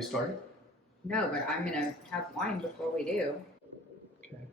we started? No, but I'm gonna have wine before we do. Okay.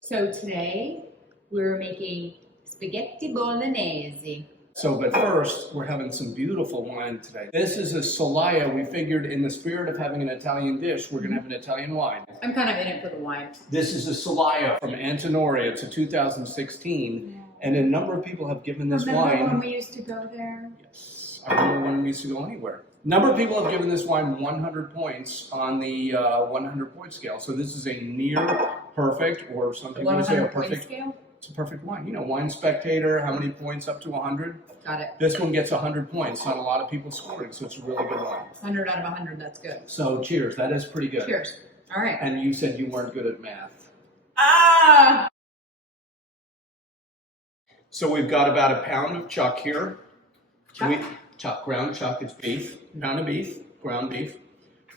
So today we're making spaghetti bolognese. So, but first, we're having some beautiful wine today. This is a Solaya. We figured in the spirit of having an Italian dish, we're going to have an Italian wine. I'm kind of in it for the wine. This is a Solaya from Antinori. It's a 2016. And a number of people have given this wine. Remember when we used to go there? Yes, I remember when we used to go anywhere. A number of people have given this wine 100 points on the 100 point scale. So this is a near perfect, or some people would say a perfect scale? It's a perfect wine. You know, Wine Spectator, how many points up to 100? Got it. This one gets 100 points. Not a lot of people scoring, so it's a really good wine. 100 out of 100, that's good. So cheers, that is pretty good. Cheers. All right. And you said you weren't good at math. Ah! So we've got about a pound of chuck here. Chuck? Ground chuck, it's beef. Pound of beef, ground beef.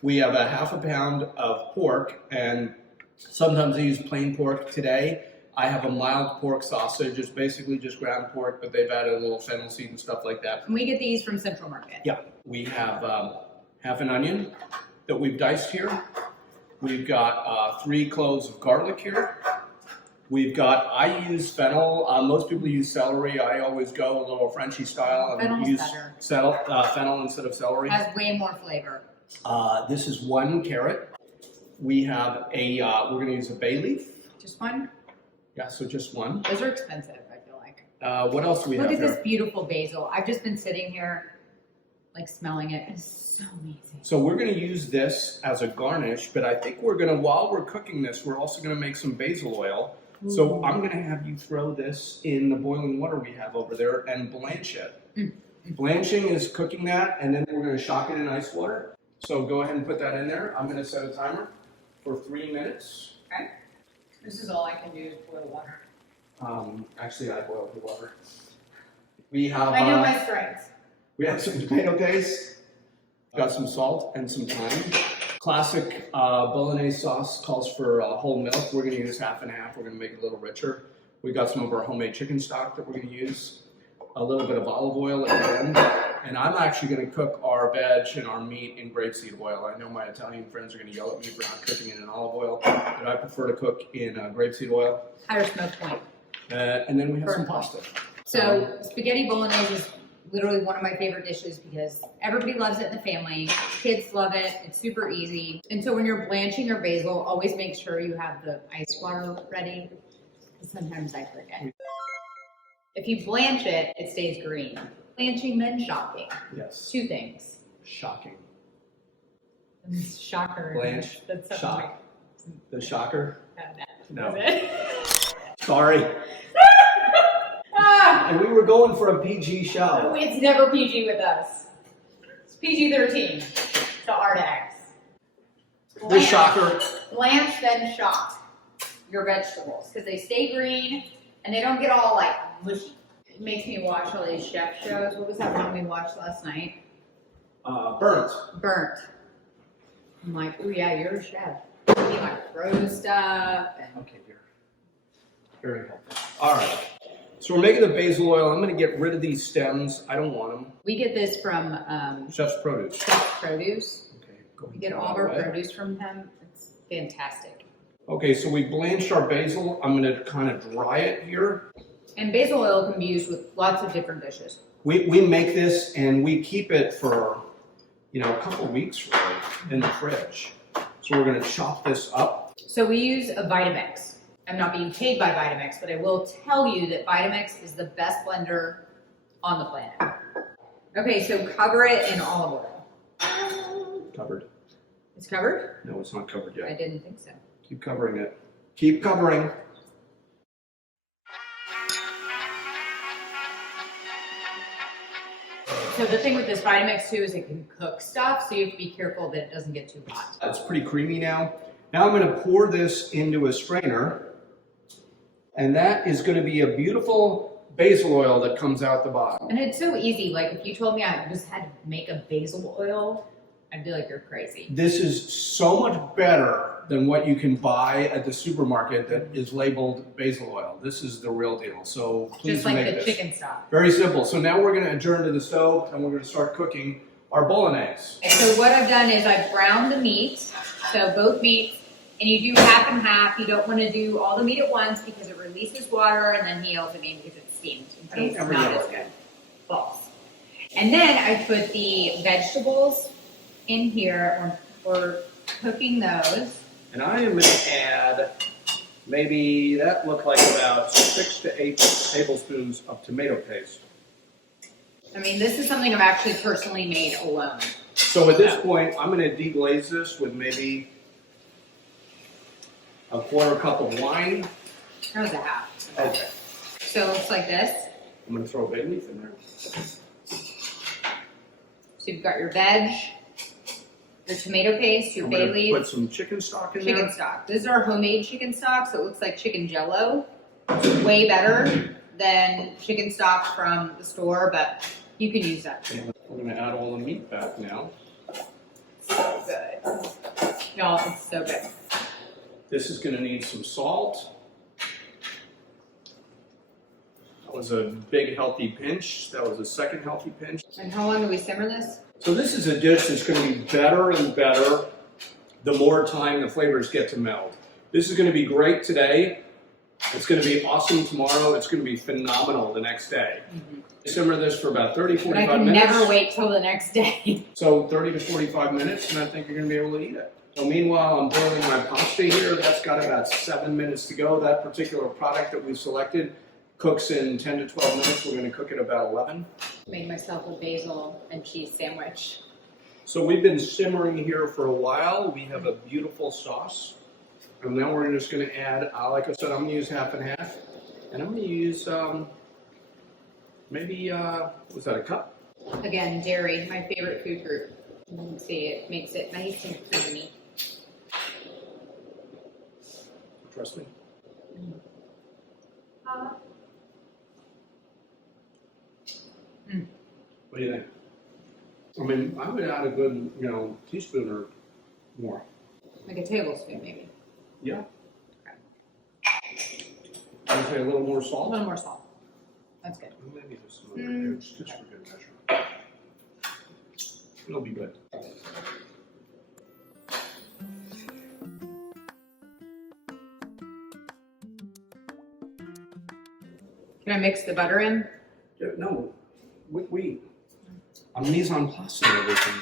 We have a half a pound of pork, and sometimes I use plain pork. Today, I have a mild pork sausage. It's basically just ground pork, but they've added a little fennel seed and stuff like that. And we get these from Central Market. Yeah. We have half an onion that we've diced here. We've got 3 cloves of garlic here. We've got, I use fennel. Most people use celery. I always go a little Frenchy style and Fennel's use better. Fennel instead of celery. Has way more flavor. This is 1 carrot. We have we're going to use a bay leaf. Just one? Yeah, so just 1. Those are expensive, I feel like. What else do we have Look at here? this beautiful basil. I've just been sitting here, like smelling it. It's so amazing. So we're going to use this as a garnish, but I think we're going to, while we're cooking this, we're also going to make some basil oil. Ooh. So I'm going to have you throw this in the boiling water we have over there and blanch it. Blanching is cooking that, and then we're going to shock it in ice water. So go ahead and put that in there. I'm going to set a timer for 3 minutes. Okay. This is all I can do is boil water. Actually, I boiled the water. We have. I know my strengths. We have some tomato paste. Got some salt and some thyme. Classic Bolognese sauce calls for whole milk. We're going to use half and half. We're going to make it a little richer. We got some of our homemade chicken stock that we're going to use. A little bit of olive oil at the end. And I'm actually going to cook our veg and our meat in grapeseed oil. I know my Italian friends are going to yell at me for not cooking it in olive oil, but I prefer to cook in grapeseed oil. Higher smoke point. And then we have some pasta. So spaghetti bolognese is literally one of my favorite dishes because everybody loves it in the family. Kids love it. It's super easy. And so when you're blanching your basil, always make sure you have the ice water ready. Sometimes I forget. If you blanch it, it stays green. Blanching, then shocking. Yes. 2 things. Shocking. Shocker. Blanch, That's shock. The shocker? No. Is it? Sorry. Ah! And we were going for a PG show. It's never PG with us. It's PG-13 to Ardax. The shocker. Blanch, then shock your vegetables because they stay green and they don't get all like mushy. It makes me watch all these chef shows. What was that one we watched last night? Burnt. Burnt. I'm like, oh yeah, you're a chef. You like frozen stuff. And Okay, here. Very helpful. All right. So we're making the basil oil. I'm going to get rid of these stems. I don't want them. we get this from Chef's Produce. Chef Produce. Okay, go We get all of our produce from them. It's fantastic. Okay, so we blanched our basil. I'm going to kind of dry it here. And basil oil can be used with lots of different dishes. We make this and we keep it for, a couple of weeks really in the fridge. So we're going to chop this up. So we use a Vitamix. I'm not being paid by Vitamix, but I will tell you that Vitamix is the best blender on the planet. Okay, so cover it in olive oil. Covered. It's covered? No, it's not covered I yet. didn't think so. Keep covering it. Keep covering. So the thing with this Vitamix too is it can cook stuff, so you have to be careful that it doesn't get too hot. It's pretty creamy now. Now I'm going to pour this into a strainer. And that is going to be a beautiful basil oil that comes out the bottom. And it's so easy. Like if you told me I just had to make a basil oil, I'd be like, you're crazy. This is so much better than what you can buy at the supermarket that is labeled basil oil. This is the real deal. So please Just like make the this. chicken stock. Very simple. So now we're going to adjourn to the stove and we're going to start cooking our bolognese. So what I've done is I've browned the meat, so both meats, and you do half and half. You don't want to do all the meat at once because it releases water and then heals. I mean, because it's steamed. It tastes ever not know as it. good. False. And then I put the vegetables in here. We're cooking those. And I am going to add maybe, that looked like about 6 to 8 tablespoons of tomato paste. I mean, this is something I've actually personally made alone. So at this point, I'm going to deglaze this with maybe a 1/4 cup of wine. That was a half. Okay. So it looks like this. I'm going to throw a bay leaf in there. So you've got your veg, your tomato paste, your I'm bay going to leaf, put some chicken stock in chicken there. stock. This is our homemade chicken stock, so it looks like chicken jello. It's way better than chicken stock from the store, but you can use that too. We're going to add all the meat back now. So good. Y'all, it's so good. This is going to need some salt. That was a big healthy pinch. That was a second healthy pinch. And how long do we simmer this? So this is a dish that's going to be better and better the more time the flavors get to meld. This is going to be great today. It's going to be awesome tomorrow. It's going to be phenomenal the next day. Simmer this for about 30, But I 45 can minutes. never wait till the next day. So 30 to 45 minutes, and I think you're going to be able to eat it. So meanwhile, I'm boiling my pasta here. That's got about 7 minutes to go. That particular product that we've selected cooks in 10 to 12 minutes. We're going to cook it about 11. Made myself a basil and cheese sandwich. So we've been simmering here for a while. We have a beautiful sauce. And now we're just going to add, like I said, I'm going to use half and half. And I'm going to use maybe, was that a cup? Again, dairy, my favorite food group. You can see it makes it nice and creamy. Trust me. What do you think? I mean, I would add a good, teaspoon or more. Like a tablespoon, maybe. Yeah. I'd say a little more A salt. little more salt. That's good. Maybe just a little bit, just for good measure. It'll be good. Can I mix the butter in? Yeah, no, I'm mise en place and everything.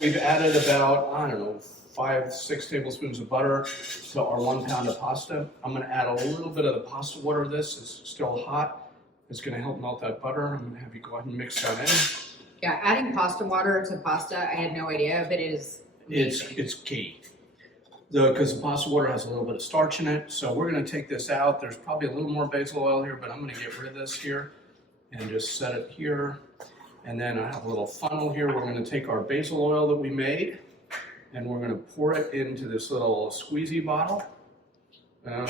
We've added about, 5, 6 tablespoons of butter to our 1 pound of pasta. I'm going to add a little bit of the pasta water to this. It's still hot. It's going to help melt that butter. I'm going to have you go ahead and mix that in. Yeah, adding pasta water to pasta, I had no idea, but it is amazing. It's key. Because the pasta water has a little bit of starch in it. So we're going to take this out. There's probably a little more basil oil here, but I'm going to get rid of this here and just set it here. And then I have a little funnel here. We're going to take our basil oil that we made and we're going to pour it into this little squeezy bottle. I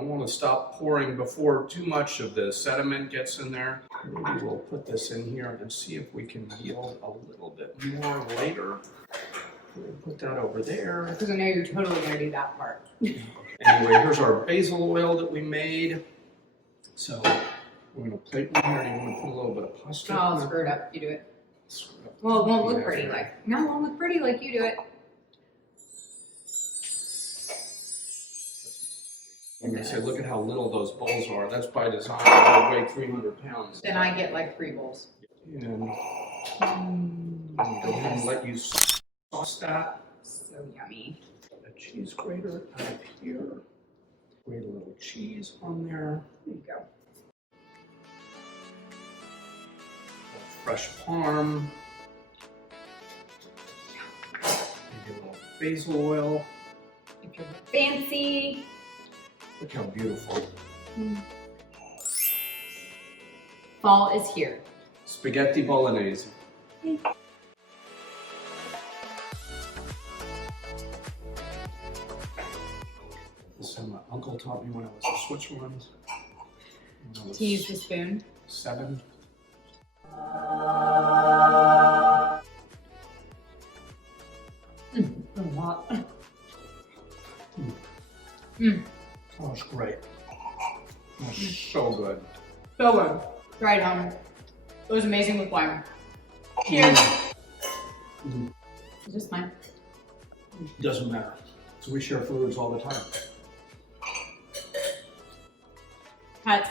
want to stop pouring before too much of the sediment gets in there. Maybe we'll put this in here and see if we can yield a little bit more later. We'll put that over there. Because I know you're totally going to do that part. Anyway, here's our basil oil that we made. So we're going to plate in here and you want to put a little bit of pasta. I'll screw it up. You do it. Screw it up. Well, it won't look Yeah, pretty yeah. like. No, it won't look pretty like you do it. I'm going to say, look at how little those bowls are. That's by design. They weigh 300 pounds. Then I get like 3 bowls. And I'm going to go ahead and let you sauce that. So yummy. A cheese grater out here. Grate a little cheese on there. There you go. Fresh parm. Maybe a little basil oil. If you're fancy. Look how beautiful. Fall is here. Spaghetti bolognese. This is how my uncle taught me when I was in Switzerland. When I was To use the spoon. 7. Oh, it's great. Oh, so good. So good. Try it home. It was amazing with wine. Cheers. Mm. Is this mine? Doesn't matter. So we share fluids all the time. Cut.